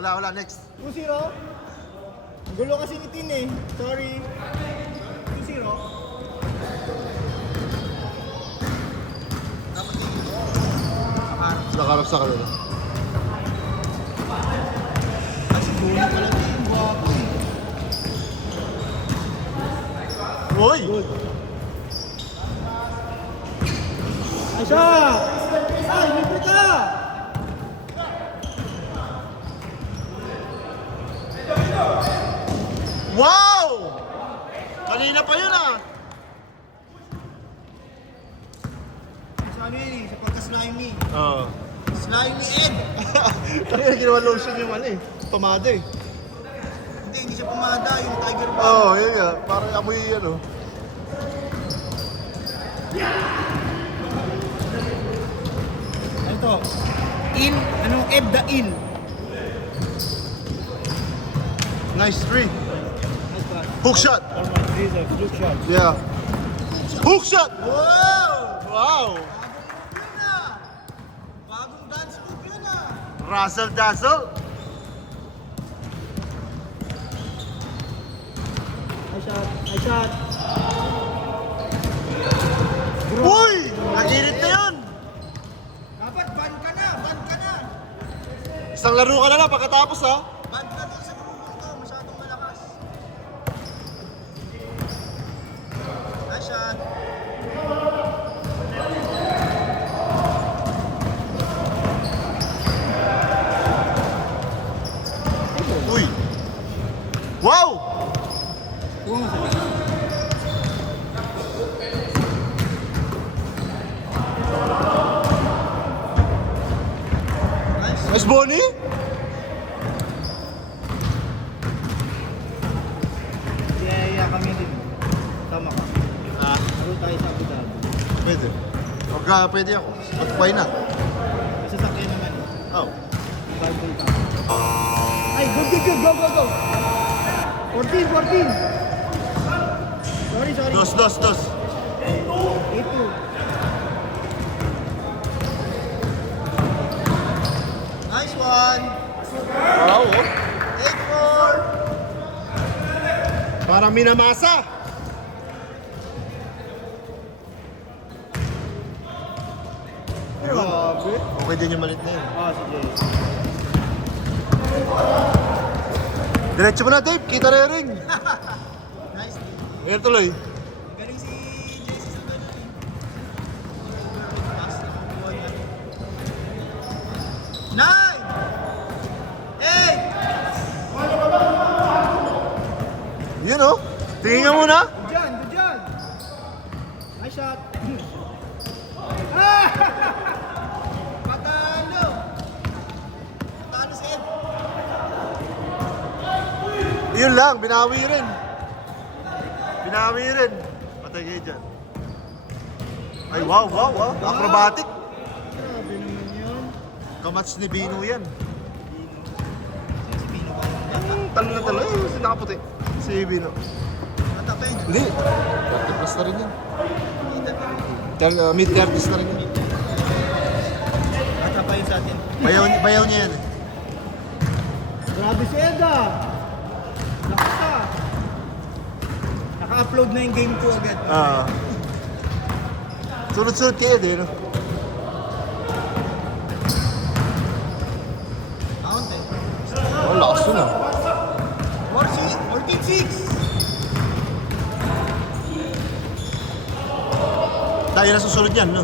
Wala, next. 2-0. Ang gulo kasi ni Tin eh. Sorry. 2-0. Nakarap sa kanila. Kasi gulo pala din. Guwapo eh. Uy! Good. Asya! Ay, libre ka! Wow! Kanina pa yun ah! Sa ano yun eh, sa pagka-slimy. Oo. Slimy Ed! Kanina ginawa lotion yung ano eh. Pamada eh. Hindi siya pumada, yung Tiger Balm. Oo, yun nga. Parang amoy ano. Ano to? Il, anong Ed the Il? Nice three. Hook shot! This is a good shot. Yeah. Hook shot! Wow! Wow! Bagong dance move yun ah! Razzle dazzle! I shot. Uy! Nagirit na yun! Dapat ban ka na! Isang laro ka na lang pagkatapos ha. Ban ka na sa grupong to, masyadong malakas. I shot. Uy! Wow! Kuha mo sa Nice Bonnie? Yeah, kami din. Tama ka. Ah, Laro tayo sa Abu Dhabi. pwede. Pagka pwede ako. Mag-buy na. Masasakyan naman eh. Oh. Bible ka. Ay, good. Go. 14. Sorry. Dos. 8-2. Nice one. Wow, oh. 8-4. Parang minamasa. Grabe. Okay din yung malit na yun. Sige. Diretso mo na, Dave. Kita na yung ring. Nice. Ngayon tuloy. Galing si JC sa ganun eh. Nine! 8! Yun oh. Tingin ka muna. Good dyan! Nice shot! Ah! Patalo! Patalo si Ed! Yun lang, binawi rin. Patay kayo dyan. Ay, wow. Acrobatic. Grabe naman yun. Kamats ni Bino yan. Si Pino ba? Talo na talo. Si nakaputi. Si Bino. Matapay. Hindi. 30 plus na rin yan. Mid-30s na rin yan. Matapay sa atin. Bayaw niya yan eh. Grabe si Ed ah! Lakas ah! Naka-upload na yung game 2 agad. Sunod-sunod kayo din. No? Count eh. Oh, lakas yun ah. 14-6! Tayo na susunod yan, no?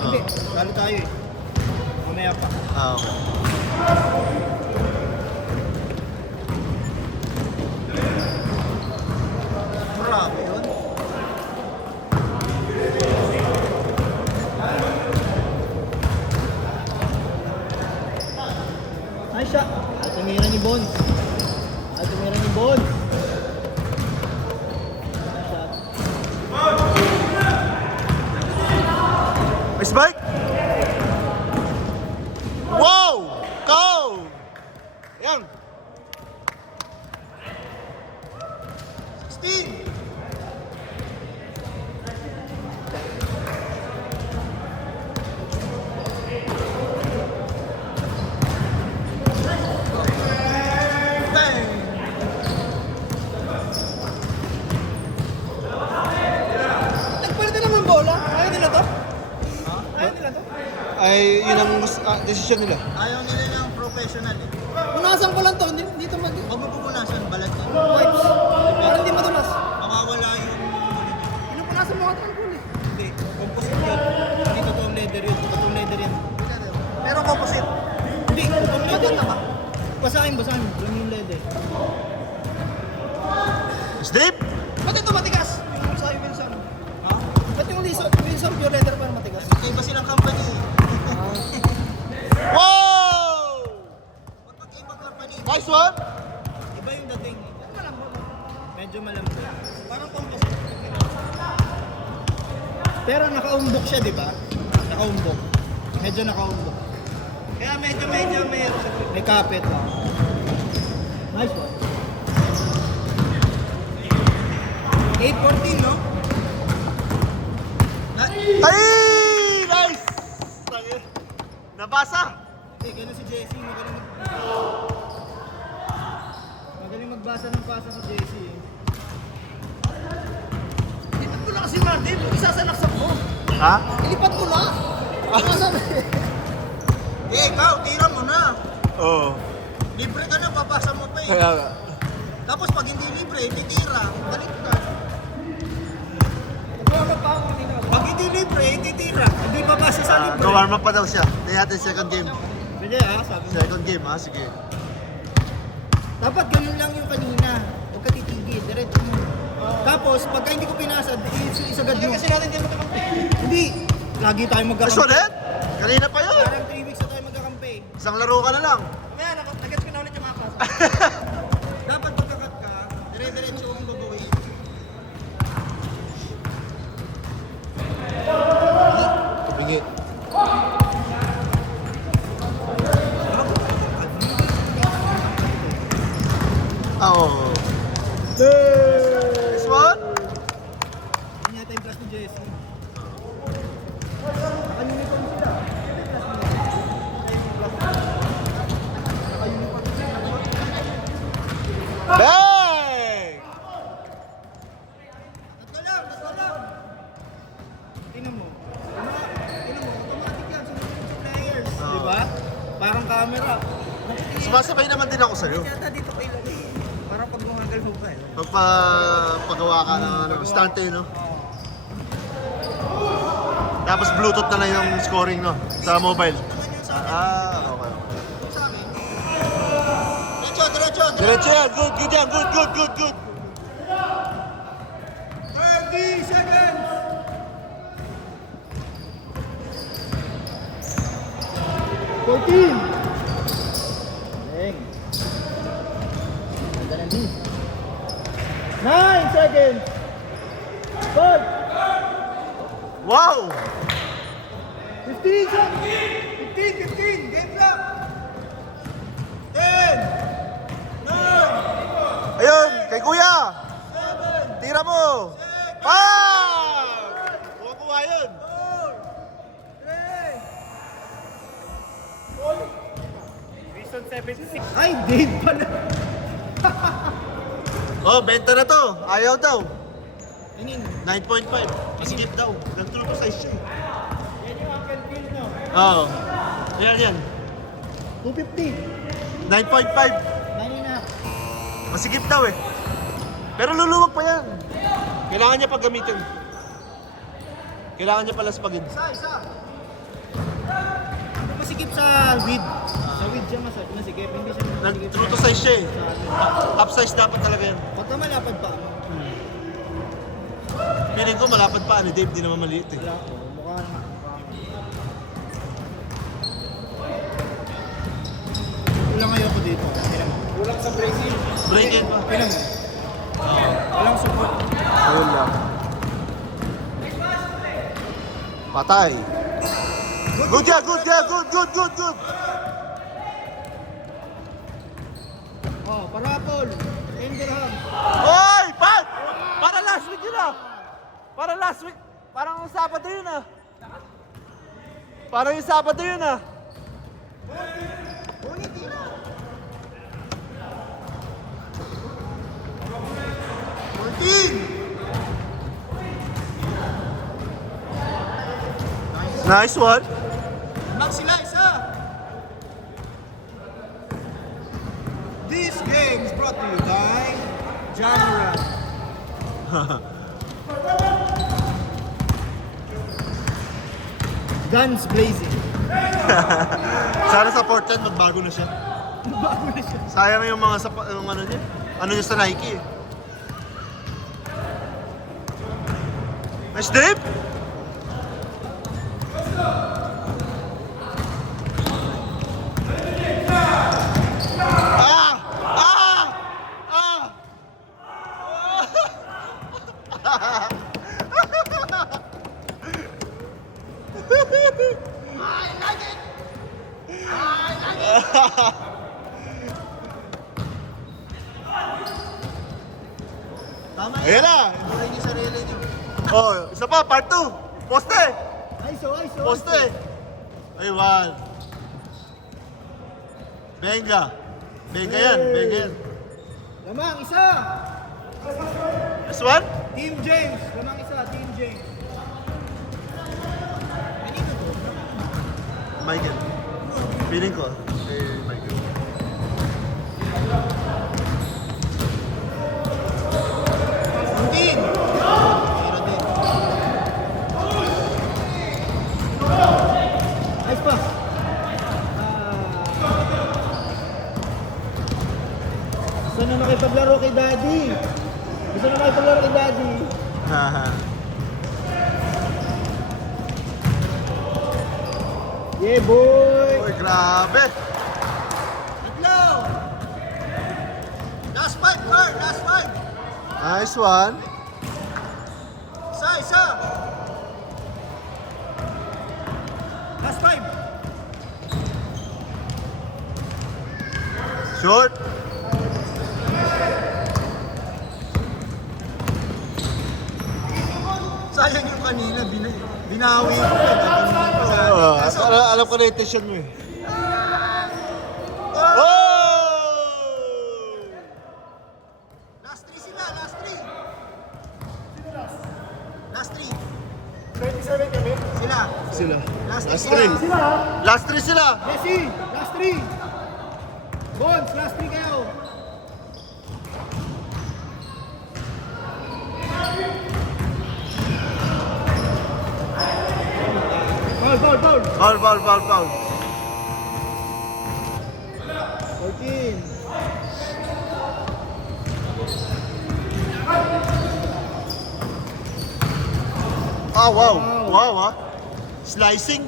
Hindi, talo tayo eh. Mamaya pa. Okay. Grabe yun. Nice shot. Tumira ni Bonds. Nice shot. May spike? Wow! Go! Yan. 16! desisyon nila. Ayaw nila ng professional eh. Punasan ko lang to, dito mag... Huwag mo pupunasan, balat niya. Wipes. Para hindi madulas. Makawala yung... Pinupunasan mo ka ito ang huli. Hindi, composite yun. Hindi totoong leather yun. Totoong leather yan. Pero composite. Hindi, totoong leather na ba? Basahin. Alam yung leather. Snip! Ba't ito matigas? Yung sa'yo, Wilson. Ha? Ba't yung Wilson pure leather para matigas? Kasi iba silang company eh. Wow! Ba't magkaibang company? Nice one! Iba yung dating. Malambot. Medyo malambot. Parang composite. Pero nakaumbok siya, di ba? Nakaumbok. Medyo nakaumbok. Kaya medyo meron siya. May kapit lang. Nice one. 814, no? Ay! Nice! Tangin. Nabasa! Hindi, ganun si Jesse. Magaling magbasa ng pasa si Jesse. Ilipat mo na kasi, Martin. Kung isasalaksak mo. Ha? Ilipat mo na. Ikaw, tira mo na. Oo. Libre ka na, papasa mo pa eh. Kaya nga. Tapos pag hindi libre, titira. Balik ka. Pag hindi libre, titira. Hindi papasa sa libre. Warm up pa daw siya. Hindi natin second game. Pwede sabi mo. Second game ha, sige. Dapat ganun lang yung kanina. Huwag ka titigil, diretso mo. Tapos, pagka hindi ko pinasa, isagad mo. Kasi natin hindi magkakampi. Hindi. Lagi tayo Nice magkakampi. one, Ed! Kanina pa yun! Parang 3 weeks na tayo magkakampi. Isang laro ka na lang. Kaya, nagets ko na ulit yung mapas. Dapat pagkakat ka, dire-diretso ang babawiin. Bigit. Oo. Nice one! Hindi yata yung plus ni Jesse. Naka-uniform sila. Bang! Tatlo lang. Tingnan mo. Automatic yan. Sumunod sa players. Di ba? Parang camera. Sumasabay naman din ako sa'yo. Yata dito kayo lang eh. Parang pag gumagal mo ba eh. Pagpagawa ka ng stante, no? Tapos Bluetooth na lang yung scoring, no? Sa mobile. Okay. Diretso. Diretso yan. Good yan. Good. 30 seconds! 14! Deng. Ganda ng D. 9 seconds! 5! Wow! 15 seconds! 15! Game clock! 10! 9! Ayun, kay Kuya! Tira mo! Pang! Kuha yun! 3! Ay, Dave pala! Oh, benta na to. Ayaw daw. Inin. 9.5. Masigip daw. Nagtulog ko size siya eh. Yan yung Uncle Phil, no? Oo. Yan. 250. 9.5. 9.5. Masigip daw eh. Pero luluwag pa yan. Kailangan niya paggamitin. Kailangan niya palaspagin. Isa. Masikip sa weed. Sa weed siya masikip. Hindi siya masikip. True to size siya eh. Upsize dapat talaga yan. Pagka malapad pa. Feeling ko malapad pa ni Dave, di naman maliit eh. Wala ko. Mukha na. Kulang ngayon ko dito. Kulang sa breaking. Break-in pa. Kailan mo? Walang support. Wala. Patay. Good yan. Good. Oh, parapol. Enderham. Hoy! Pat! Para last week yun ah! Para last week. Parang yung Sabado yun ah. Parang yung Sabado yun ah. Nice one. Knock sila, isa. This game is brought to you by Jamura. Guns blazing. Sana sa Portland, magbago na siya. Bago na siya. Sayang yung mga yung ano niya. Ano niya sa Nike eh. Nice dip! Ah! Ah! Ah! Tama Ayan na! Buhay niyo sarili niyo. Oh, isa pa, part 2! Poste! Aiso. Poste! Ay, one. Benga! Benga yan, benga yan. Lamang isa. This one? Team James. Lamang isa, Team James. Michael. Feeling ko. Eh, Michael. Team. Ayos pa. Gusto na makipaglaro kay Daddy. Haha. Yeah, boy. Uy, grabe! Tatlo. Last five, Carl. Last five. Nice one. Isa. Last five. Short. Sayang yung kanina, binawi ko. Alam ko na yung intention mo eh. Oh! Last three sila, last three. Last three. 27 kami. Sila. Sila. Last Last three. three. Last three sila. Messi, last three. Bones, last three kayo. Foul. Foul. 14. Ah, wow. Wow, ah. Slicing.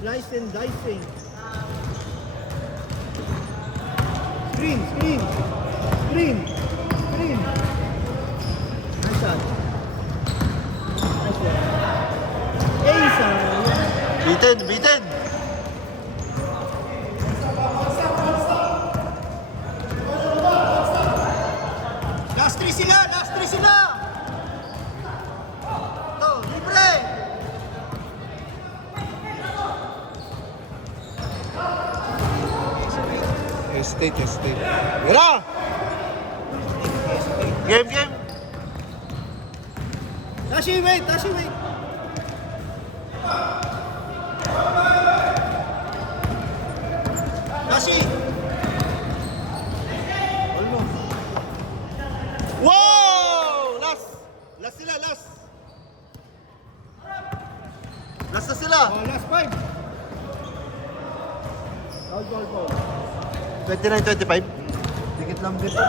Slice and dicing. Screen. Nice shot. Nice one. Ace. Beaten. Last three sila. To, libre. Hesitate. Mira! Game. Tashi, wait. Tashi. Wow! Last sila. Last na sila. Oh, last five. Foul. 29-25. Dikit lang dito.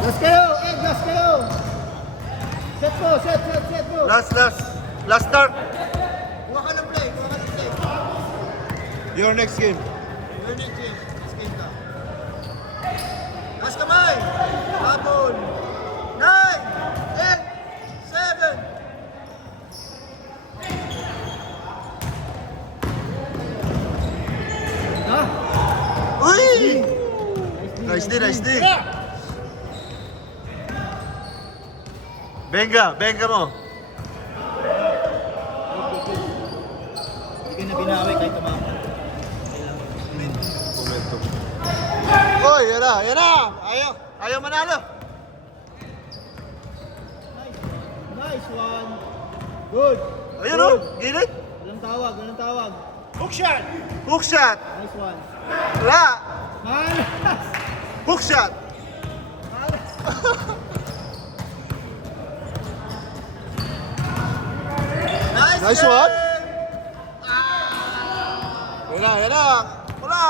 Last kayo. Set po. Last start. Kuha ka ng play. Your next game. Your next game. Last game ka. Last kamay. Habol. 9, 8, 7. Ha? Uy! Nice day. Benga mo. Hindi ka na binawi kahit tumama. Momentum. Oy, yan na. Ayaw manalo. Nice one. Good. Ayun o, gilid. Walang tawag, walang tawag. Hook shot. Hook shot. Nice one. Wala. Malas. Hook shot. Nice one. Wala, wala. Wala.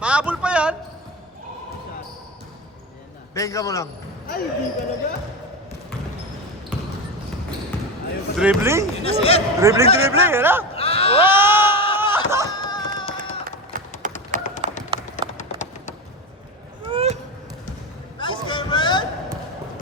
Mahabol pa yan. Benga mo lang. Ay, di talaga. Dribbling? Dribbling, dribbling. Yan na. Wow!